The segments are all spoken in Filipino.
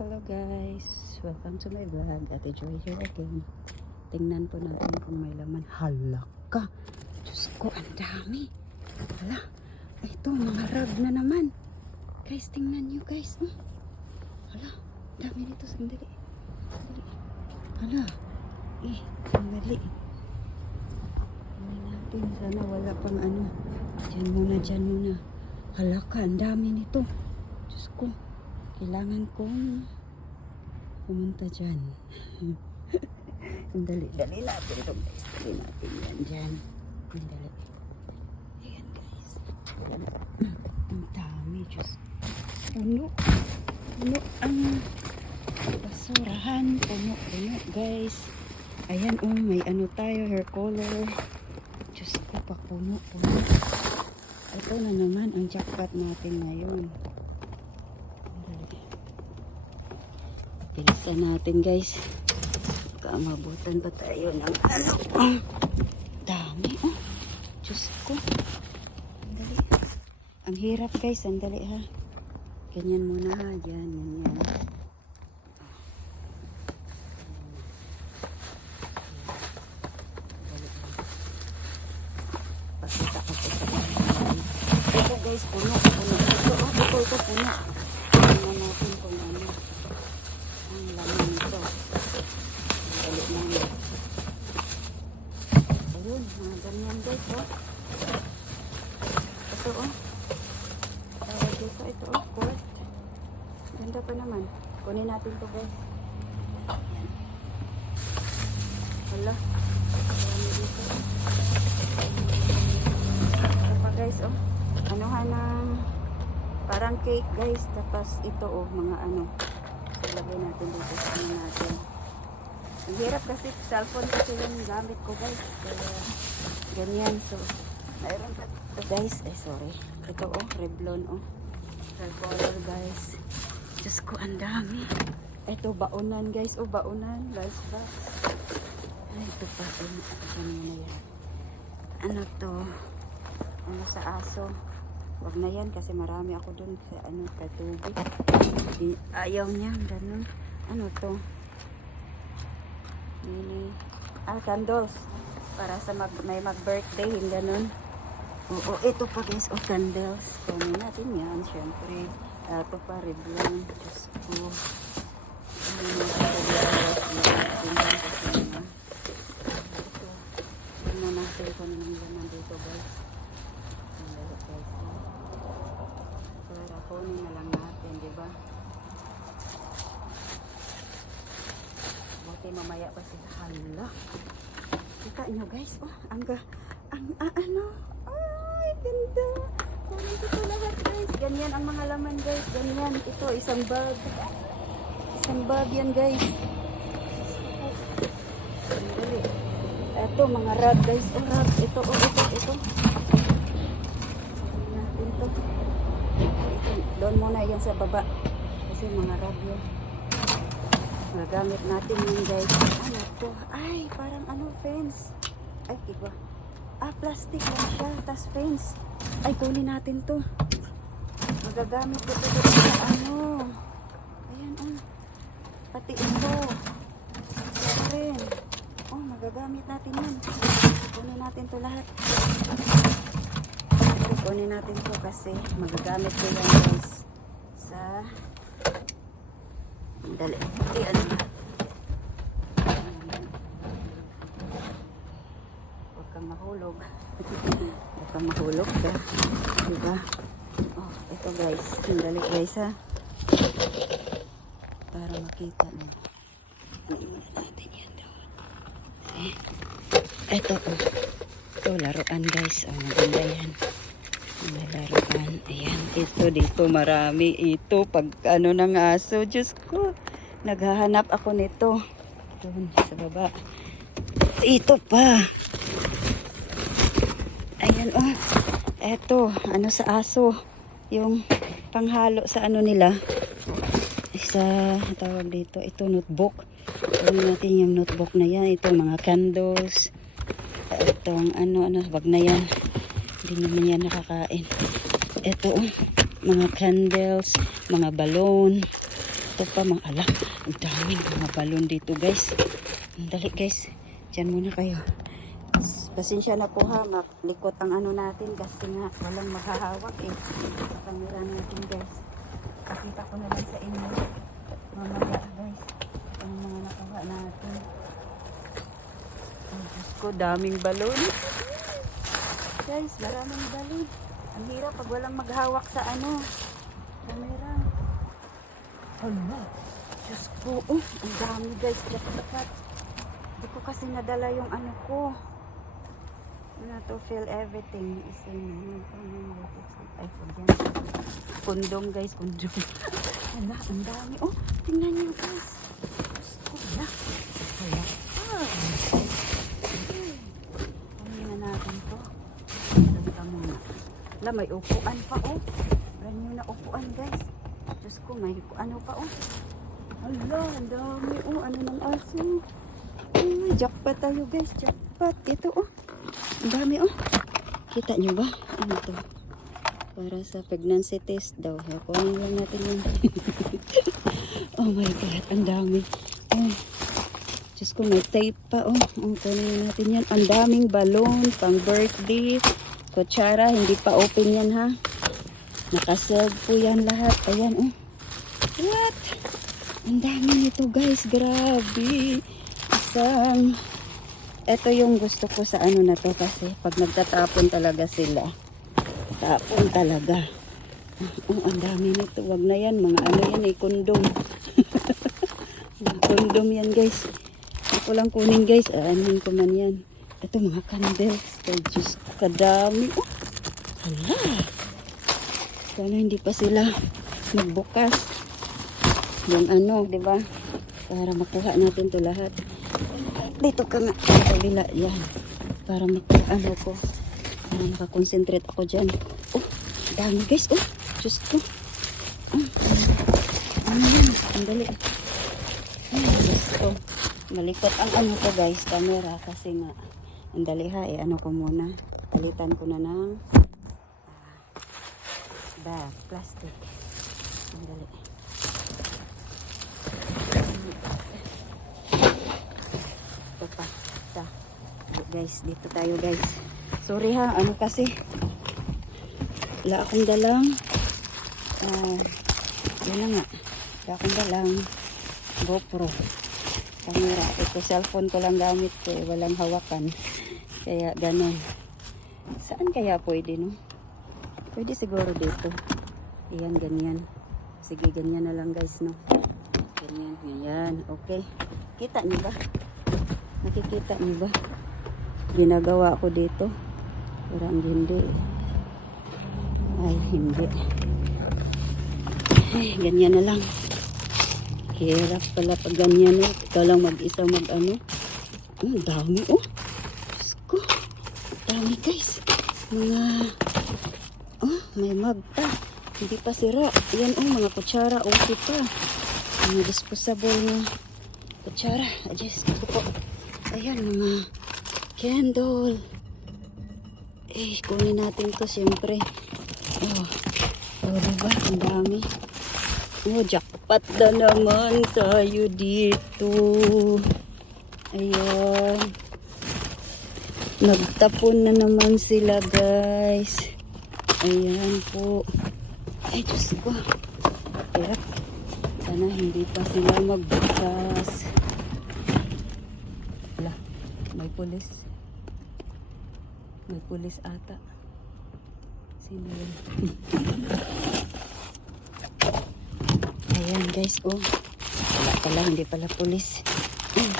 Hello guys, welcome to my vlog. Ate Joy here again. Tingnan po natin kung may laman. Hala ka! Diyos ko, ang dami. Hala, ito mga rag na naman. Guys, tingnan nyo guys. Hala, dami nito. Sandali. Hala, sandali. Tingnan natin. Sana wala pang ano. Diyan muna. Hala ka, ang dami nito. Diyos ko. Kailangan kong pumunta dyan. Dali natin ito guys. Dali natin yan dyan. Dali. Ayan guys. Ang dami. Diyos. Puno ang basurahan. Puno guys. Ayan may ano tayo. Hair color. Diyos ko pa puno. Ito na naman ang jackpot natin ngayon. Bilisan natin guys. Mabutan pa tayo ng ano. Dami Diyos ko. Sandali. Ang hirap guys. Sandali ha. Ganyan muna ha. Yan. Pakita ko sa ito guys. Puno. Ito puno. Tingnan natin kung ano ang laman nito. Balik namin. Ayun, mga ganyan guys Ito tawag dito, ito quart. Ganda pa naman. Kunin natin to guys. Ayan. Hala. Marami dito. Ito pa guys anuhan ng parang cake guys. Tapos ito mga ano. Ilagay natin dito sa ano natin. Ang hirap kasi cellphone kasi yung gamit ko guys. Kaya ganyan. So, mayroon pa ito guys. Sorry. Ito Revlon hair color guys. Diyos ko, ang dami. Ito baunan guys. Baunan. Rice box. Ay, ito pa. Ano na yan? Ano to? Ano sa aso? Wag na yan kasi marami ako dun sa ano, katubig. Ayaw niya, ganun. Ano to? Candles. Para sa may mag-birthday, ganun. Ito pa guys, candles. Kunin natin yan, syempre. Ito pa, Revlon. Diyos ko. Tingnan natin kung anong laman dito guys. Kunin na lang natin, di ba? Buti mamaya pa sila. Hala. Kita nyo guys. Ano? Ay, ganda. Kunin ko ito lahat guys. Ganyan ang mga laman guys. Ganyan. Ito, isang bag. Isang bag yan guys. Sandali. Ito, mga rag guys. Rag. Ito. Natin to. Doon muna yan sa baba. Kasi mga rag yan. Nagamit natin yun guys. Ano to? Ay, parang fence. Ay, iba. Plastic lang siya. Tas fence. Ay, kunin natin to. Magagamit ko ito sa ano. Ayan, pati ito. Friend. Magagamit natin yun. Kunin natin to lahat. Kunin natin to kasi magagamit ko yan guys. Sa dali. Huwag kang mahulog. Huwag kang mahulog ka. Diba? Ito guys. Dali guys ha. Para makita mo. Iwan natin yan doon. Ito Ito laruan guys. Maganda yan. Mga laruan. Ayan. Ito dito marami. Ito pag ano ng aso. Diyos ko. Naghahanap ako nito. Doon sa baba. Ito pa. Ayan Ito. Ano sa aso. Yung panghalo sa ano nila. Sa tawag dito. Ito notebook. Kunin natin yung notebook na yan. Ito mga candles. Itong wag na yan. Hindi naman yan nakakain. Ito mga candles, mga balon. ito pa mga ala. Ang daming mga balon dito guys. Dali guys. Diyan muna kayo. Pasensya na po ha. Malikot ang ano natin kasi nga walang maghahawak eh. Sa camera natin guys. Pakita ko na lang sa inyo. Mamaya guys. Ang mga nakuha natin. Oh, Diyos ko, daming balon. Guys, maraming balon. Ang hirap pag walang maghawak sa ano. Camera. Hala. Diyos ko. Oh, ang dami guys. Dapat. Hindi ko kasi nadala yung ano ko. Na to fill everything. Isa yun. Ay, kondom guys. Kondom. Hala, ang dami. Oh, tingnan niyo guys. Diyos ko. Hala. Hala. Kunin na natin to. Hala muna. Hala, may upuan pa oh. Ganyan na upuan guys. Diyos ko, may ano pa oh. Hala, ang dami oh. Ano ng aso. Jackpot tayo guys. Jackpot. Ito oh. Ang dami oh. Kita nyo ba? Ano to? Para sa pregnancy test daw. Kunin lang natin yun. Oh my God. Ang dami. Oh. Diyos ko, may tape pa oh. Kunin natin yan. Ang daming balon. Pang birthday. Kutsara. Hindi pa open yan ha. Nakaserve po yan lahat. Ayan oh. What? Ang dami nito guys. Grabe. Ito yung gusto ko sa ano na to kasi pag nagtatapon talaga sila. Tapon talaga. Oh, ang dami nito. Wag na yan. Mga ano yan eh. Kondom. Kondom yan guys. Ako lang kunin guys. Anin ko man yan. Ito mga candles. Kaya Diyos kadami. Oh, hala. Sana hindi pa sila magbukas. Yung ano, di ba? Para makuha natin to lahat. Dito ka nga. Kabila yan. Para ano ko. Para makakonsentrate ako dyan. Oh, dami guys. Oh, Diyos ko. Oh, ano yan? Sandali. Ay, Diyos ko. Malikot ang ano to guys. Camera. Kasi nga. Andali ha. Ano ko muna. Palitan ko na ng bag. Plastic. Andali. Guys, dito tayo guys. Sorry ha, ano kasi wala akong dalang yun na nga, wala akong dalang GoPro camera. Ito cellphone ko lang gamit ko eh. Walang hawakan kaya ganun. Saan kaya pwede no? Pwede siguro dito. Ayan, ganyan. Sige, ganyan na lang guys no. Ganyan, ganyan. Okay, kita niyo ba? Nakikita niyo ba? Ginagawa ko dito. Parang hindi. Ay, hindi. Ay, ganyan na lang. Hirap pala pag ganyan eh. Ikaw lang mag-isa mag-ano. Ang dami oh. Diyos ko. Dami guys. Mga may mug pa. Hindi pa sira. Ayan oh, mga kutsara. Okay pa. Mga disposable na kutsara. Adjust ko po. Ayan, mga candle. Eh, kunin natin to siyempre. Oh, diba? Ang dami. Oh, jackpot na naman tayo dito. Ayan. Nagtapon na naman sila, guys. Ayan po. Ay, Diyos ko. Kaya, sana hindi pa sila magbukas. Wala. May pulis. May pulis ata. Sino yun? Ayan guys, oh. Wala pala, hindi pala pulis.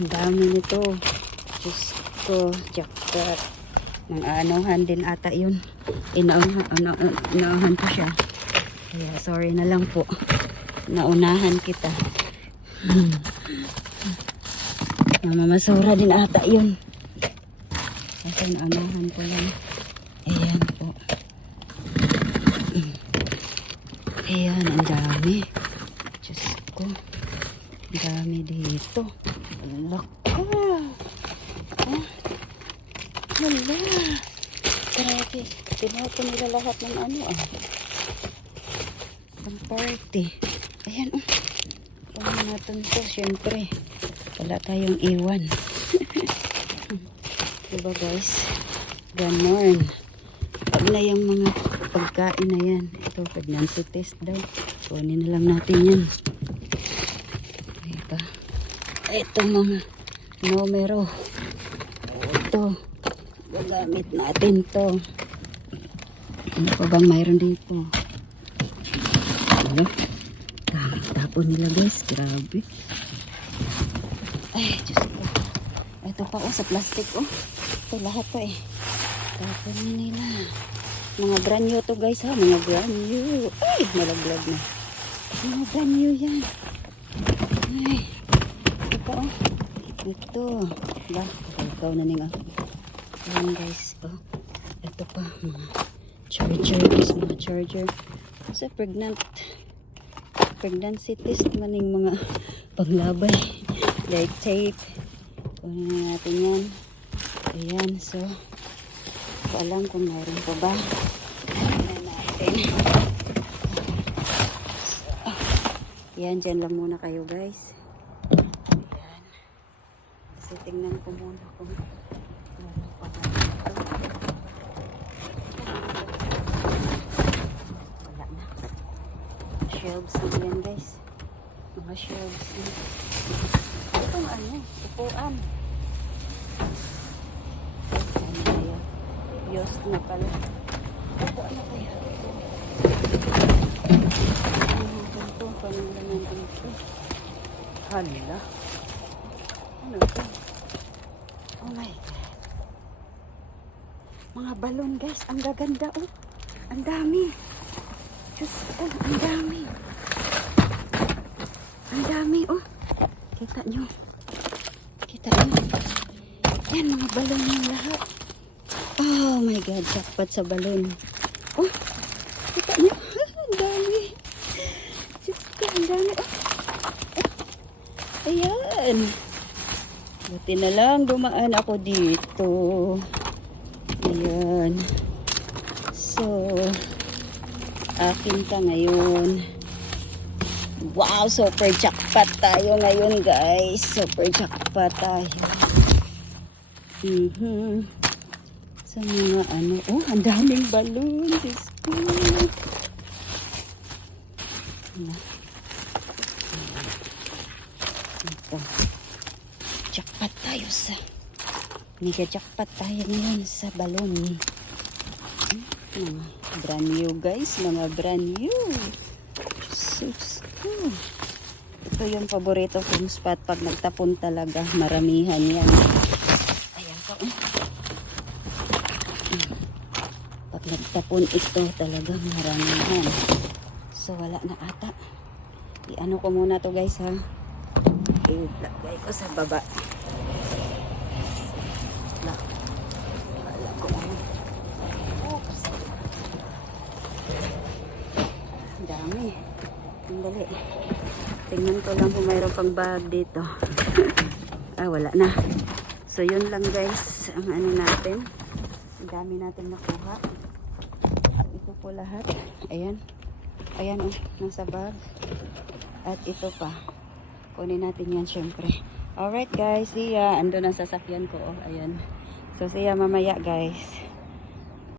Ang dami nito. Diyos ko, jackpot. Nang anuhan din ata yun. Inauhan ko siya. Kaya sorry na lang po. Naunahan kita. Mamamasura din ata yun. Kasi naunahan ko lang. Ayan po. Ayan, ang dami. Diyos ko. Ang dami dito. Laka. Hala. Grabe. Pinuha ko nila lahat ng ano ah. Ang party. Ayan oh. natin to, syempre. Wala tayong iwan. Diba guys? Ganon. Pag na yung mga pagkain na yan. Ito, pregnancy test daw. Kunin na lang natin yan. Diba? Ito mga numero. Ito. Gagamit natin to. Ano pa bang mayroon dito? Ano? Tapon nila guys. Grabe. Ay, Diyos ko. Ito pa sa plastic Ito lahat to Tapon na nila. Mga brand new to guys ha. Mga brand new. Ay, nalaglag na. Mga brand new yan. Ay. Ito pa Ito. Ba? Ikaw na ning Ayan guys. Ito pa. Mga charger guys. Mga charger. Sa pregnancy test maning mga panglabay. Like tape. Kunin na natin yan. Ayan. So, alam kung mayroon pa ba. Kunin natin. So, yan. Dyan lang muna kayo guys. Ayan. Kasi tingnan ko muna kung mayroon pa ba dito. Wala na. Shelves na yan guys. Mga shelves na. Itong upuan. Ano kaya? Yost na pala. Upuan na kaya? Ito, panulanan dito. Hala. Ano ito? Oh my God. Mga balon guys. Ang gaganda Ang dami. Diyos ko, ang dami. Ang dami Kita nyo. Yan, mga balon yung lahat. Oh my God, jackpot sa balon. Kita nyo. Ang dami. Diyos ko, ang dami. Ayan. Buti na lang dumaan ako dito. Ayan. So, akin ka ngayon. Wow, super jackpot tayo ngayon guys. Super jackpot tayo. Sa mga ang daming balloon. Diyos ko. Ito. Jackpot tayo mega jackpot tayo ngayon sa balloon. Mga brand new guys. Mga brand new. Sus. Ito yung paborito kong spot pag nagtapon talaga. Maramihan yan. Ayan pa. Pag nagtapon ito talaga maramihan. So wala na ata. I-ano ko muna to guys ha. I-lagay ko sa baba. Wala ko kasi. Ang dami. Ang dali. Tingnan ko lang kung mayroon pang bag dito. Wala na. So, yun lang guys. Ang natin. Ang dami natin nakuha. Ito po lahat. Ayan. Ayan nasa bag. At ito pa. Kunin natin yan syempre. Alright guys. See ya. Ando na sasakyan ko. Ayan. So, see ya mamaya guys.